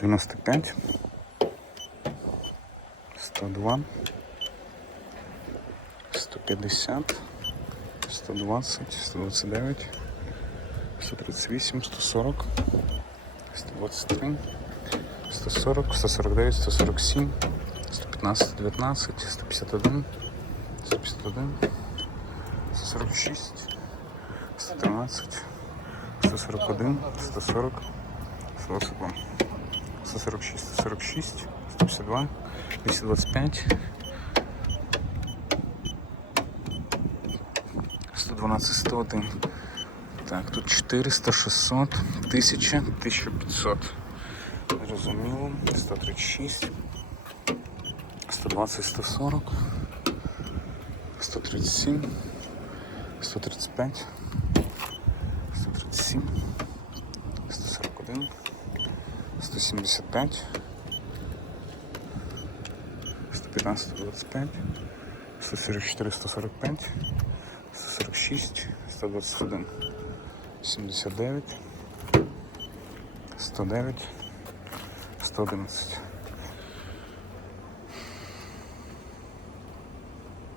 95, 102, 150, 120, 129, 138, 140, 123, 140, 149, 147, 115, 119, 151, 151, 146, 113, 141, 140, 122, 146, 146, 152, 225, 112, 101. Так, тут 400, 600, 1000, 1500. Зрозуміло. 136, 120, 140, 137, 135, 137, 141, 175, 115, 125, 144, 145, 146, 121, 79, 109, 111.